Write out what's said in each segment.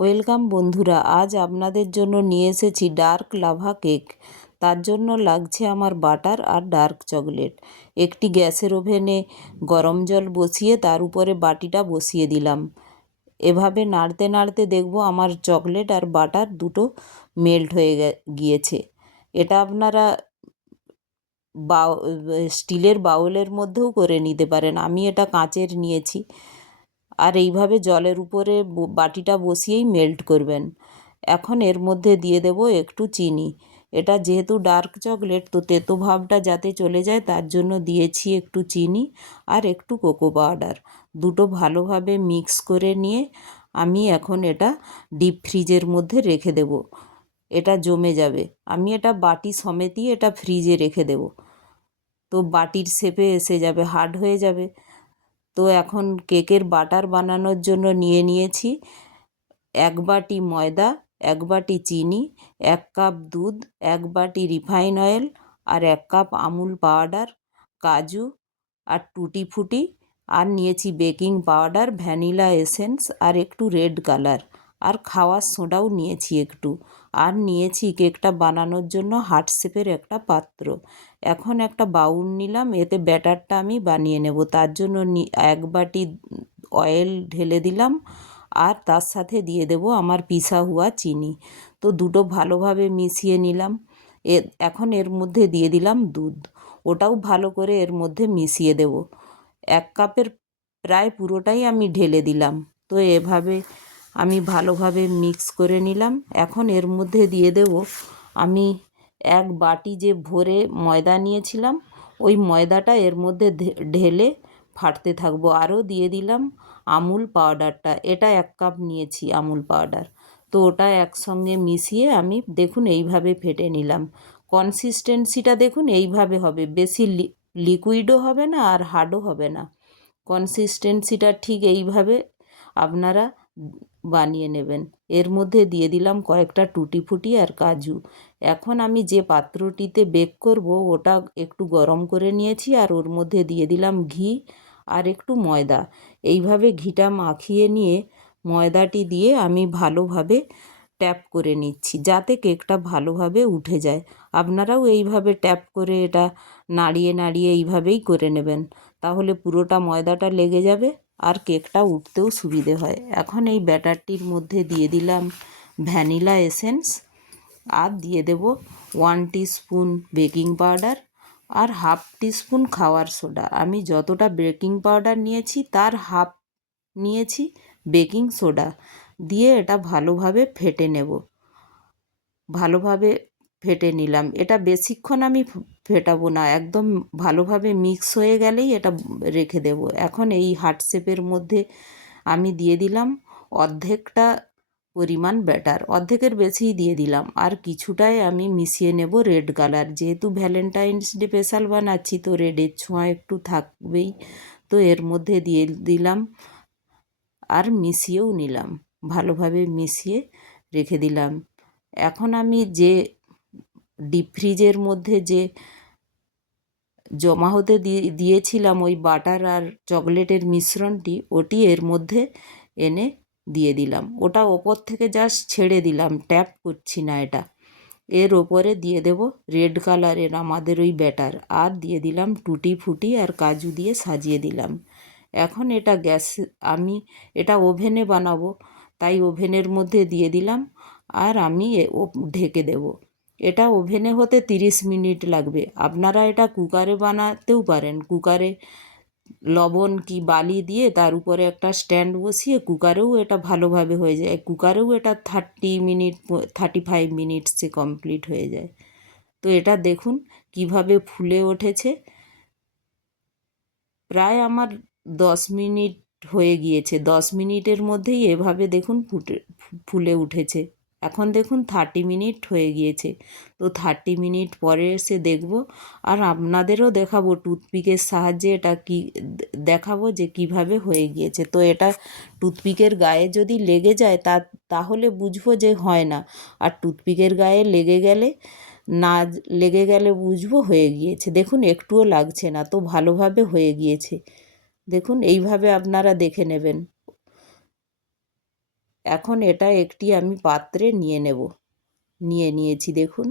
Welcome বন্ধুরা, আজ আপনাদের জন্য নিয়ে এসেছি ডার্ক লাভা কেক। তার জন্য লাগছে আমার বাটার আর ডার্ক চকলেট। একটি গ্যাসের ওভেনে গরম জল বসিয়ে তার উপরে বাটিটা বসিয়ে দিলাম। এভাবে নাড়তে নাড়তে দেখব আমার চকলেট আর বাটার দুটো মেল্ট হয়ে গিয়েছে। এটা আপনারা স্টিলের বাউলের মধ্যেও করে নিতে পারেন, আমি এটা কাঁচের নিয়েছি। আর এইভাবে জলের উপরে বাটিটা বসিয়েই মেল্ট করবেন। এখন এর মধ্যে দিয়ে দেব একটু চিনি। এটা যেহেতু ডার্ক চকলেট, তো তেতো ভাবটা যাতে চলে যায় তার জন্য দিয়েছি একটু চিনি আর একটু কোকো পাউডার। দুটো ভালোভাবে মিক্স করে নিয়ে আমি এখন এটা ডিপ ফ্রিজের মধ্যে রেখে দেব। এটা জমে যাবে। আমি এটা বাটি সমেতই এটা ফ্রিজে রেখে দেব, তো বাটির শেপে এসে যাবে, হার্ড হয়ে যাবে। তো এখন কেকের বাটার বানানোর জন্য নিয়ে নিয়েছি 1 বাটি ময়দা, 1 বাটি চিনি, 1 কাপ দুধ, 1 বাটি রিফাইন অয়েল আর 1 কাপ আমুল পাউডার, কাজু আর টুটি ফুটি, আর নিয়েছি বেকিং পাউডার, ভ্যানিলা এসেন্স আর একটু রেড কালার, আর খাওয়ার সোডাও নিয়েছি একটু, আর নিয়েছি কেকটা বানানোর জন্য হার্ট শেপের একটা পাত্র। এখন একটা বাউল নিলাম, এতে ব্যাটারটা আমি বানিয়ে নেব। তার জন্য 1 বাটি অয়েল ঢেলে দিলাম আর তার সাথে দিয়ে দেব আমার পিসা হুয়া চিনি। তো দুটো ভালোভাবে মিশিয়ে নিলাম। এখন এর মধ্যে দিয়ে দিলাম দুধ, ওটাও ভালো করে এর মধ্যে মিশিয়ে দেব। 1 কাপের প্রায় পুরোটাই আমি ঢেলে দিলাম। তো এভাবে আমি ভালোভাবে মিক্স করে নিলাম। এখন এর মধ্যে দিয়ে দেব আমি 1 বাটি যে ভরে ময়দা নিয়েছিলাম, ওই ময়দাটা এর মধ্যে ঢেলে ফাটতে থাকবো। আরও দিয়ে দিলাম আমুল পাউডারটা, এটা 1 কাপ নিয়েছি আমুল পাউডার। তো ওটা একসঙ্গে মিশিয়ে আমি দেখুন এইভাবে ফেটে নিলাম। কনসিস্টেন্সিটা দেখুন এইভাবে হবে, বেশি লিকুইডও হবে না আর হার্ডও হবে না। কনসিস্টেন্সিটা ঠিক এইভাবে আপনারা বানিয়ে নেবেন। এর মধ্যে দিয়ে দিলাম কয়েকটা টুটি ফুটি আর কাজু। এখন আমি যে পাত্রটিতে বেক করব ওটা একটু গরম করে নিয়েছি, আর ওর মধ্যে দিয়ে দিলাম ঘি আর একটু ময়দা। এইভাবে ঘিটা মাখিয়ে নিয়ে ময়দাটি দিয়ে আমি ভালোভাবে ট্যাপ করে নিচ্ছি, যাতে কেকটা ভালোভাবে উঠে যায়। আপনারাও এইভাবে ট্যাপ করে এটা নাড়িয়ে নাড়িয়ে এইভাবেই করে নেবেন, তাহলে পুরোটা ময়দাটা লেগে যাবে আর কেকটা উঠতেও সুবিধে হয়। এখন এই ব্যাটারটির মধ্যে দিয়ে দিলাম ভ্যানিলা এসেন্স, আর দিয়ে দেব 1 টিস্পুন বেকিং পাউডার আর 1/2 টিস্পুন খাওয়ার সোডা। আমি যতটা বেকিং পাউডার নিয়েছি তার হাফ নিয়েছি বেকিং সোডা দিয়ে এটা ভালোভাবে ফেটে নেব। ভালোভাবে ফেটে নিলাম। এটা বেশিক্ষণ আমি ফেটাবো না, একদম ভালোভাবে মিক্স হয়ে গেলেই এটা রেখে দেব। এখন এই হার্ট শেপের মধ্যে আমি দিয়ে দিলাম অর্ধেকটা পরিমাণ ব্যাটার, অর্ধেকের বেশিই দিয়ে দিলাম। আর কিছুটাই আমি মিশিয়ে নেব রেড কালার, যেহেতু ভ্যালেন্টাইন্স ডে স্পেশাল বানাচ্ছি তো রেডের ছোঁয়া একটু থাকবেই। তো এর মধ্যে দিয়ে দিলাম আর মিশিয়েও নিলাম, ভালোভাবে মিশিয়ে রেখে দিলাম। এখন আমি যে ডিপ ফ্রিজের মধ্যে যে জমা হতে দিয়েছিলাম ওই বাটার আর চকলেটের মিশ্রণটি, ওটি এর মধ্যে এনে দিয়ে দিলাম। ওটা ওপর থেকে জাস্ট ছেড়ে দিলাম, ট্যাপ করছি না এটা। এর ওপরে দিয়ে দেব রেড কালারের আমাদের ওই ব্যাটার, আর দিয়ে দিলাম টুটি ফুটি আর কাজু দিয়ে সাজিয়ে দিলাম। এখন এটা আমি এটা ওভেনে বানাবো, তাই ওভেনের মধ্যে দিয়ে দিলাম আর আমি ঢেকে দেব। এটা ওভেনে হতে 30 মিনিট লাগবে। আপনারা এটা কুকারে বানাতেও পারেন। কুকারে লবণ কি বালি দিয়ে তার উপরে একটা স্ট্যান্ড বসিয়ে কুকারেও এটা ভালোভাবে হয়ে যায়। কুকারেও এটা 35 মিনিটসে কমপ্লিট হয়ে যায়। তো এটা দেখুন কিভাবে ফুলে উঠেছে। প্রায় আমার 10 মিনিট হয়ে গিয়েছে। 10 মিনিটের মধ্যেই এভাবে দেখুন ফুলে উঠেছে। এখন দেখুন 30 মিনিট হয়ে গিয়েছে। তো 30 মিনিট পরে এসে দেখব, আর আপনাদেরও দেখাবো টুথপিকের সাহায্যে এটা কি দেখাবো যে কিভাবে হয়ে গিয়েছে। তো এটা টুথপিকের গায়ে যদি লেগে যায় তাহলে বুঝবো যে হয় না, আর টুথপিকের গায়ে না লেগে গেলে বুঝবো হয়ে গিয়েছে। দেখুন একটুও লাগছে না, তো ভালোভাবে হয়ে গিয়েছে। দেখুন এইভাবে আপনারা দেখে নেবেন। এখন এটা একটি আমি পাত্রে নিয়ে নিয়েছি। দেখুন,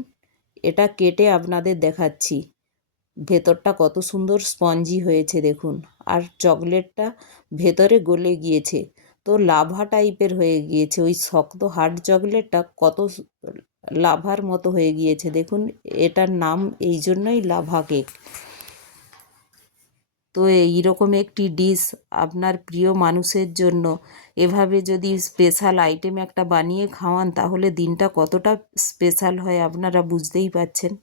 এটা কেটে আপনাদের দেখাচ্ছি ভেতরটা কত সুন্দর স্পঞ্জি হয়েছে দেখুন। আর চকলেটটা ভেতরে গলে গিয়েছে, তো লাভা টাইপের হয়ে গিয়েছে। ওই শক্ত হার্ড চকলেটটা কত লাভার মতো হয়ে গিয়েছে দেখুন। এটার নাম এই জন্যই লাভা কেক। তো এইরকম একটি ডিশ আপনার প্রিয় মানুষের জন্য এভাবে যদি স্পেশাল আইটেম একটা বানিয়ে খাওয়ান, তাহলে দিনটা কতটা স্পেশাল হয় আপনারা বুঝতেই পারছেন।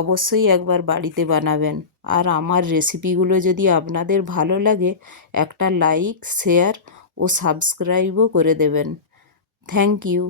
অবশ্যই একবার বাড়িতে বানাবেন। আর আমার রেসিপিগুলো যদি আপনাদের ভালো লাগে, একটা লাইক, শেয়ার ও সাবস্ক্রাইবও করে দেবেন। Thank you.